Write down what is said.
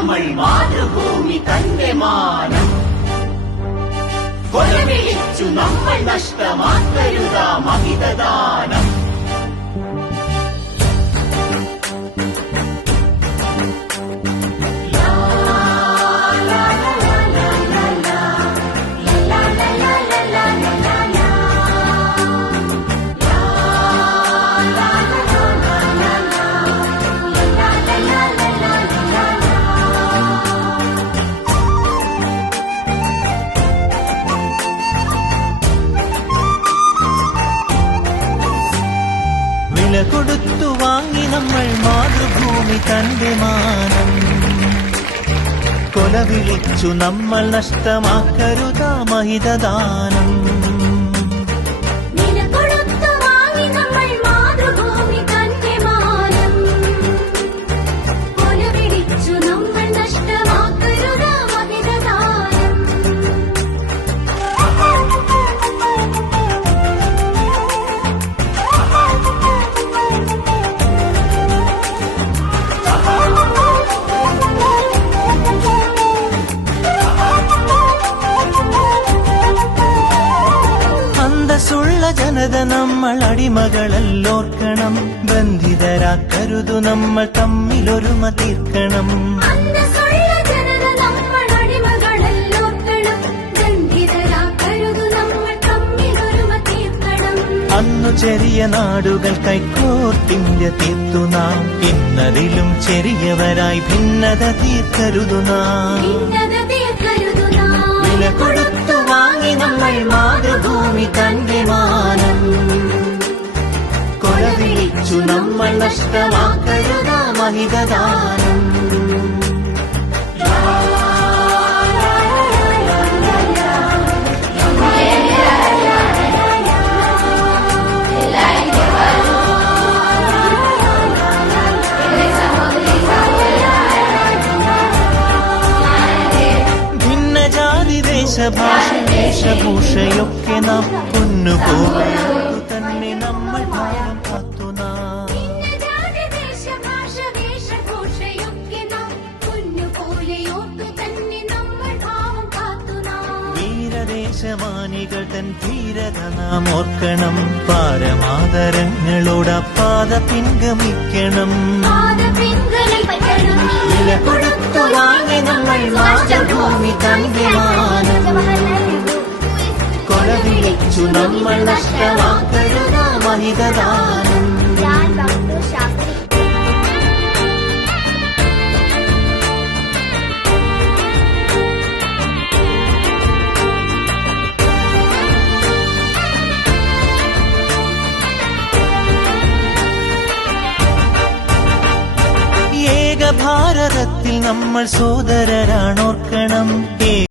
നമ്മൾ മാതൃഭൂമി തന്റെ മാനം കൊലവിളിച്ചു നമ്മൾ നഷ്ടമാക്കരുതാ മഹിതദാനം. വില കൊടുത്തു വാങ്ങി നമ്മൾ മാതൃഭൂമി തന്റെ മാനം കൊലവിളിച്ചു നമ്മൾ നഷ്ടമാക്കരുതാ മഹിതദാനം. അന്തസ്സുള്ള ജനത നമ്മൾ അടിമകളല്ലോർക്കണം, ബന്ധിതരാക്കരുതു നമ്മൾ തമ്മിലൊരുമ തീർക്കണം. അന്നു ചെറിയ നാടുകൾ കൈക്കോർത്തിന്ത്യ തീർത്തു നാം, ഇന്നതിലും ചെറിയവരായി ഭിന്നത തീർക്കരുതു നാം. വില കൊടുത്തു വാങ്ങി നമ്മൾ മാതൃഭൂമി തന്റെ മാനം കൊലവിളിച്ചു നമ്മൾ നഷ്ടമാക്കരുതാ മഹിതദാനം. ദേശഭാഷ വേഷഭൂഷയൊക്കെ നാം പൊന്നുപോലെ തന്നെ നമ്മൾ ഭാവം കാത്തുനാം. വീരദേശമാനികൾ തൻ ധീരത നാം ഓർക്കണം, പാരമാദരങ്ങളോട് പാത പിൻഗമിക്കണം. വില കൊടുത്തു വാങ്ങി നമ്മൾ മാതൃഭൂമി തന്റെ മാനം കൊലവിളിച്ചു നമ്മൾ നഷ്ടമാക്കരുതാ മഹിതദാനം. ഭാരതത്തിൽ നമ്മൾ സോദരരാണോർക്കണം.